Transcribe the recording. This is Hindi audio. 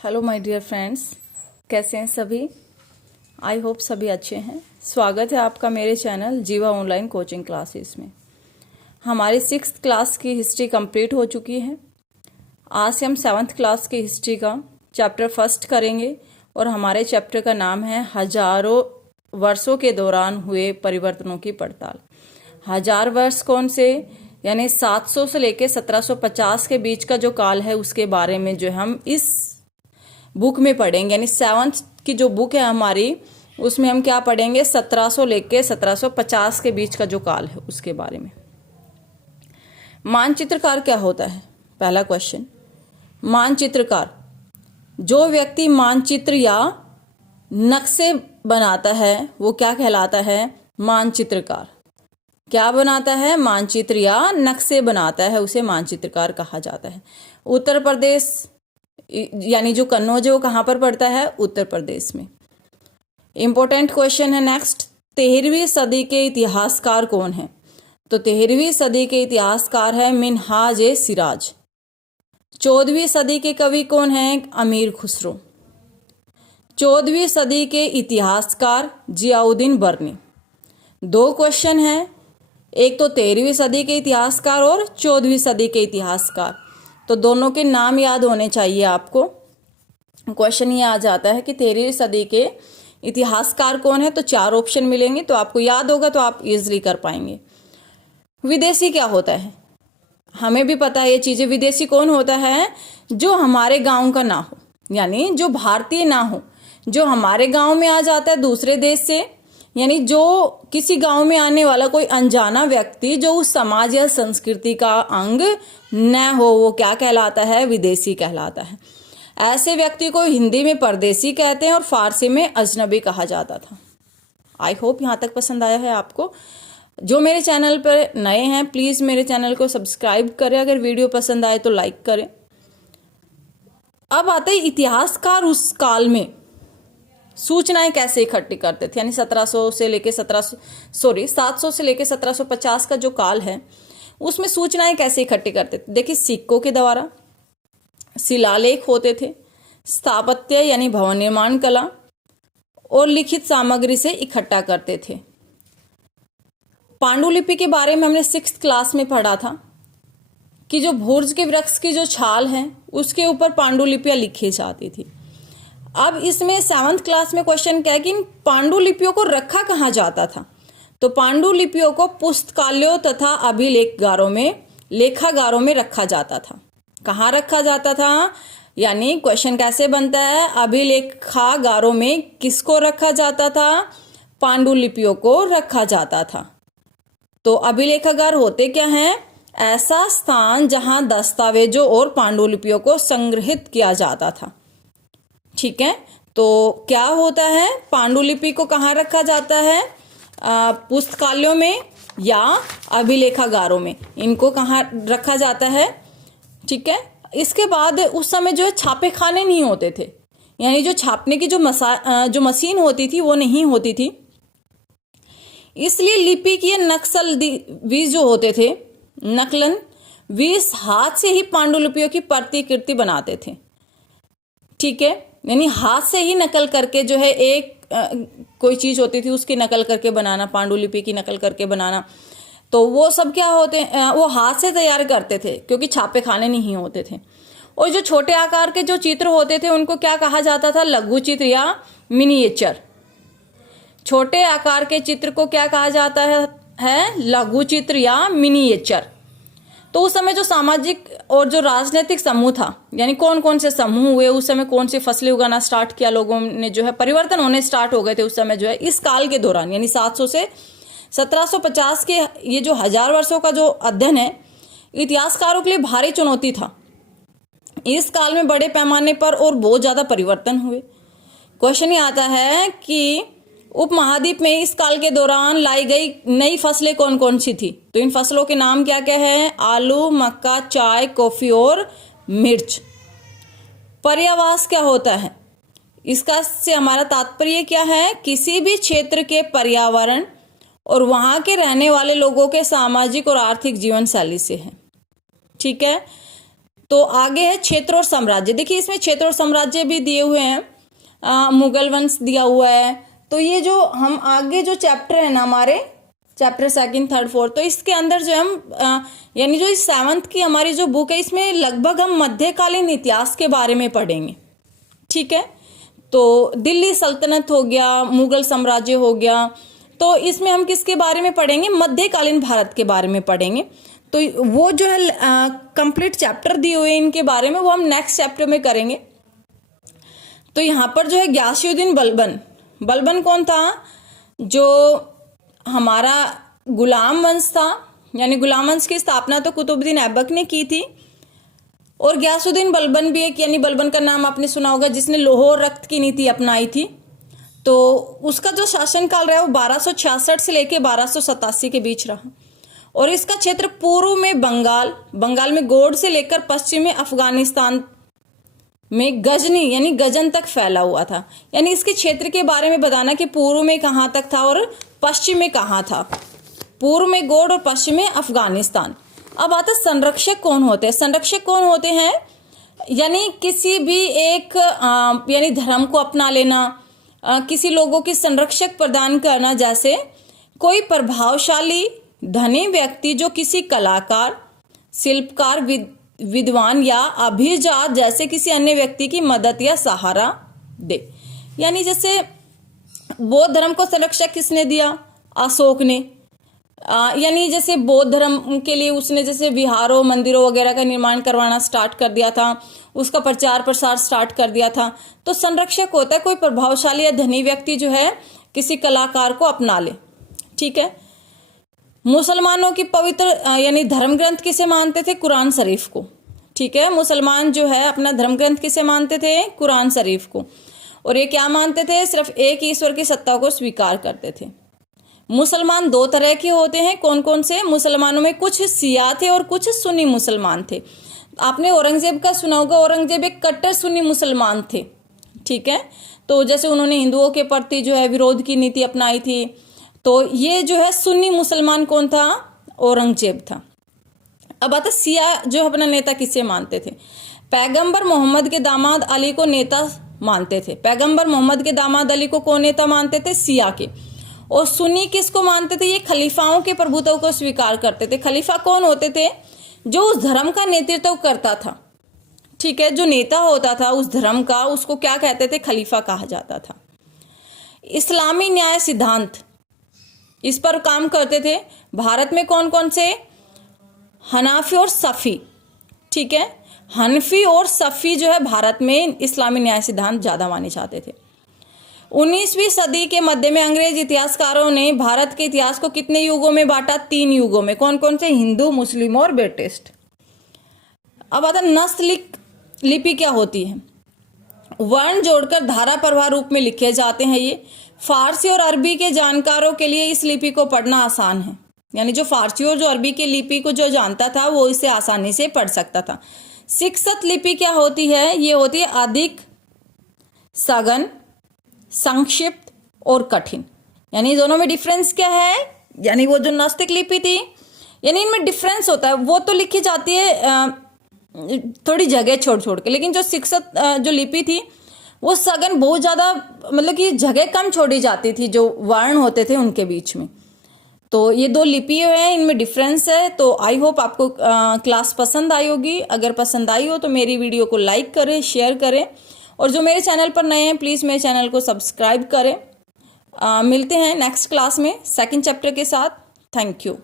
हेलो माय डियर फ्रेंड्स, कैसे हैं सभी। आई होप सभी अच्छे हैं। स्वागत है आपका मेरे चैनल जीवा ऑनलाइन कोचिंग क्लासेस में। हमारी 6th क्लास की हिस्ट्री कंप्लीट हो चुकी है। आज से हम 7th क्लास की हिस्ट्री का चैप्टर फर्स्ट करेंगे और हमारे चैप्टर का नाम है हजारों वर्षों के दौरान हुए परिवर्तनों की पड़ताल। हजार वर्ष कौन से, यानी 700 से लेकर 1750 के बीच का जो काल है उसके बारे में जो हम इस बुक में पढ़ेंगे। यानी 7th की जो बुक है हमारी, उसमें हम क्या पढ़ेंगे, 1700 लेके 1750 के बीच का जो काल है उसके बारे में। मानचित्रकार क्या होता है? पहला क्वेश्चन, मानचित्रकार जो व्यक्ति मानचित्र या नक्शे बनाता है वो क्या कहलाता है? मानचित्रकार। क्या बनाता है? मानचित्र या नक्शे बनाता है, उसे मानचित्रकार कहा जाता है। उत्तर प्रदेश यानी जो कन्नौज है वो कहाँ पर पड़ता है? उत्तर प्रदेश में। इंपॉर्टेंट क्वेश्चन है नेक्स्ट, 13वीं सदी के इतिहासकार कौन है? तो 13वीं सदी के इतिहासकार है मिन्हाज ए सिराज। 14वीं सदी के कवि कौन है? अमीर खुसरो। 14वीं सदी के इतिहासकार जियाउद्दीन बर्नी। दो क्वेश्चन है, एक तो 13वीं सदी के इतिहासकार और 14वीं सदी के इतिहासकार, तो दोनों के नाम याद होने चाहिए आपको। क्वेश्चन ये आ जाता है कि 13वीं सदी के इतिहासकार कौन है, तो 4 ऑप्शन मिलेंगे, तो आपको याद होगा तो आप इजीली कर पाएंगे। विदेशी क्या होता है? हमें भी पता है ये चीजें। विदेशी कौन होता है? जो हमारे गांव का ना हो, यानी जो भारतीय ना हो, जो हमारे गांव में आ जाता है दूसरे देश से, यानी जो किसी गांव में आने वाला कोई अनजाना व्यक्ति जो उस समाज या संस्कृति का अंग न हो, वो क्या कहलाता है? विदेशी कहलाता है। ऐसे व्यक्ति को हिंदी में परदेशी कहते हैं और फारसी में अजनबी कहा जाता था। आई होप यहाँ तक पसंद आया है आपको। जो मेरे चैनल पर नए हैं प्लीज़ मेरे चैनल को सब्सक्राइब करें, अगर वीडियो पसंद आए तो लाइक करें। अब आते इतिहासकार उस काल में सूचनाएं कैसे इकट्ठी करते थे, यानी 700 से लेके 700 से लेके 1750 का जो काल है उसमें सूचनाएं कैसे इकट्ठी करते थे। देखिए, सिक्कों के द्वारा, शिलालेख होते थे, स्थापत्य यानी भवन निर्माण कला और लिखित सामग्री से इकट्ठा करते थे। पांडुलिपि के बारे में हमने 6th क्लास में पढ़ा था कि जो भुर्ज के वृक्ष की जो छाल है उसके ऊपर पांडुलिपियां लिखी जाती थी। अब इसमें 7th क्लास में क्वेश्चन क्या है कि इन पांडुलिपियों को रखा कहाँ जाता था? तो पांडुलिपियों को पुस्तकालयों तथा अभिलेखागारों में रखा जाता था। कहाँ रखा जाता था? यानी क्वेश्चन कैसे बनता है, अभिलेखागारों में किसको रखा जाता था? पांडुलिपियों को रखा जाता था। तो अभिलेखागार होते क्या हैं? ऐसा स्थान जहां दस्तावेजों और पांडुलिपियों को संग्रहित किया जाता था। ठीक है, तो क्या होता है, पांडुलिपि को कहाँ रखा जाता है? पुस्तकालयों में या अभिलेखागारों में, इनको कहाँ रखा जाता है। ठीक है, इसके बाद उस समय जो है छापे खाने नहीं होते थे, यानी जो छापने की जो मशीन होती थी वो नहीं होती थी, इसलिए लिपि की नक्सल बीज जो होते थे, नकलन बीज हाथ से ही पांडुलिपियों की प्रतिकृति बनाते थे। ठीक है, यानी हाथ से ही नकल करके जो है एक कोई चीज होती थी उसकी नकल करके बनाना, पांडुलिपि की नकल करके बनाना, तो वो सब क्या होते हैं, वो हाथ से तैयार करते थे क्योंकि छापे खाने नहीं होते थे। और जो छोटे आकार के जो चित्र होते थे उनको क्या कहा जाता था? लघु चित्र या मिनिएचर। छोटे आकार के चित्र को क्या कहा जाता है? लघु चित्र या मिनिएचर। तो उस समय जो सामाजिक और जो राजनीतिक समूह था, यानी कौन कौन से समूह हुए उस समय, कौन सी फसलें उगाना स्टार्ट किया लोगों ने, जो है परिवर्तन होने स्टार्ट हो गए थे उस समय जो है इस काल के दौरान, यानी 700 से 1750 के ये जो हजार वर्षों का जो अध्ययन है इतिहासकारों के लिए भारी चुनौती था। इस काल में बड़े पैमाने पर और बहुत ज्यादा परिवर्तन हुए। क्वेश्चन ये आता है कि उपमहाद्वीप में इस काल के दौरान लाई गई नई फसलें कौन कौन सी थी? तो इन फसलों के नाम क्या क्या है? आलू, मक्का, चाय, कॉफी और मिर्च। पर्यावास क्या होता है? इसका से हमारा तात्पर्य क्या है? किसी भी क्षेत्र के पर्यावरण और वहां के रहने वाले लोगों के सामाजिक और आर्थिक जीवन शैली से है। ठीक है, तो आगे है क्षेत्र और साम्राज्य। देखिए इसमें क्षेत्र और साम्राज्य भी दिए हुए हैं, मुगल वंश दिया हुआ है। तो ये जो हम आगे जो चैप्टर है ना हमारे, चैप्टर 2, 3, 4, तो इसके अंदर जो हम यानी जो इस 7th की हमारी जो बुक है, इसमें लगभग हम मध्यकालीन इतिहास के बारे में पढ़ेंगे। ठीक है, तो दिल्ली सल्तनत हो गया, मुगल साम्राज्य हो गया, तो इसमें हम किसके बारे में पढ़ेंगे? मध्यकालीन भारत के बारे में पढ़ेंगे। तो वो जो है कंप्लीट चैप्टर दिए हुए इनके बारे में, वो हम नेक्स्ट चैप्टर में करेंगे। तो यहाँ पर जो है गयासुद्दीन बलबन, बलबन कौन था? जो हमारा गुलाम वंश था, यानी गुलाम वंश की स्थापना तो कुतुबुद्दीन ऐबक ने की थी। और गयासुद्दीन बलबन भी एक, यानी बलबन का नाम आपने सुना होगा, जिसने लौह रक्त की नीति अपनाई थी। तो उसका जो शासनकाल रहा है वो 1266 से लेके 1287 के बीच रहा। और इसका क्षेत्र पूर्व में बंगाल में गोंड से लेकर पश्चिम में अफगानिस्तान में गजनी यानी गजन तक फैला हुआ था। यानी इसके क्षेत्र के बारे में बताना कि पूर्व में कहाँ तक था और पश्चिम में कहाँ था। पूर्व में गोंड और पश्चिम में अफगानिस्तान। अब आता संरक्षक कौन होते हैं? संरक्षक कौन होते हैं? यानी किसी भी एक यानी धर्म को अपना लेना, किसी लोगों की संरक्षक प्रदान करना। जैसे कोई प्रभावशाली धनी व्यक्ति जो किसी कलाकार, शिल्पकार, विद्वान या अभिजात जैसे किसी अन्य व्यक्ति की मदद या सहारा दे। यानी जैसे बौद्ध धर्म को संरक्षक किसने दिया? अशोक ने। यानी जैसे बौद्ध धर्म के लिए उसने जैसे विहारों, मंदिरों वगैरह का निर्माण करवाना स्टार्ट कर दिया था, उसका प्रचार प्रसार स्टार्ट कर दिया था। तो संरक्षक होता है कोई प्रभावशाली या धनी व्यक्ति जो है किसी कलाकार को अपना ले। ठीक है, मुसलमानों की पवित्र यानी धर्म ग्रंथ किसे मानते थे? कुरान शरीफ को। ठीक है, मुसलमान जो है अपना धर्म ग्रंथ किसे मानते थे? कुरान शरीफ को। और ये क्या मानते थे? सिर्फ एक ईश्वर की सत्ता को स्वीकार करते थे। मुसलमान 2 तरह के होते हैं। कौन कौन से? मुसलमानों में कुछ शिया थे और कुछ सुन्नी मुसलमान थे। आपने औरंगजेब का सुना होगा, औरंगजेब एक कट्टर सुन्नी मुसलमान थे। ठीक है, तो जैसे उन्होंने हिंदुओं के प्रति जो है विरोध की नीति अपनाई थी। तो ये जो है सुन्नी मुसलमान कौन था? औरंगजेब था। अब आता शिया जो अपना नेता किसे मानते थे? पैगंबर मोहम्मद के दामाद अली को नेता मानते थे। पैगंबर मोहम्मद के दामाद अली को कौन नेता मानते थे? शिया के। और सुन्नी किसको मानते थे? ये खलीफाओं के प्रभुत्व को स्वीकार करते थे। खलीफा कौन होते थे? जो उस धर्म का नेतृत्व करता था। ठीक है, जो नेता होता था उस धर्म का, उसको क्या कहते थे? खलीफा कहा जाता था। इस्लामी न्याय सिद्धांत, इस पर काम करते थे। भारत में कौन कौन से? हनाफी और सफ़ी। ठीक है, हनफी और सफ़ी जो है भारत में इस्लामी न्याय सिद्धांत ज़्यादा माने जाते थे। 19वीं सदी के मध्य में अंग्रेज इतिहासकारों ने भारत के इतिहास को कितने युगों में बांटा? 3 युगों में। कौन कौन से? हिंदू, मुस्लिम और ब्रिटिश। अब आता नस्तलिक लिपि क्या होती है? वर्ण जोड़कर धारा प्रवाह रूप में लिखे जाते हैं। ये फारसी और अरबी के जानकारों के लिए इस लिपि को पढ़ना आसान है। यानी जो फारसी और जो अरबी की लिपि को जो जानता था वो इसे आसानी से पढ़ सकता था। शिक्षित लिपि क्या होती है? ये होती है अधिक, सघन, संक्षिप्त और कठिन। यानी दोनों में डिफरेंस क्या है? यानी वो जो नास्तिक लिपि थी, यानी इनमें डिफरेंस होता है। वो तो लिखी जाती है थोड़ी जगह छोड़ छोड़ के, लेकिन जो शिक्षित जो लिपि थी वो सघन, बहुत ज़्यादा, मतलब कि जगह कम छोड़ी जाती थी जो वर्ण होते थे उनके बीच में। तो ये 2 लिपि हैं, इनमें डिफरेंस है। तो आई होप आपको क्लास पसंद आई होगी। अगर पसंद आई हो तो मेरी वीडियो को लाइक करें, शेयर करें, और जो मेरे चैनल पर नए हैं प्लीज़ मेरे चैनल को सब्सक्राइब करें। मिलते हैं नेक्स्ट क्लास में 2nd चैप्टर के साथ। Thank you.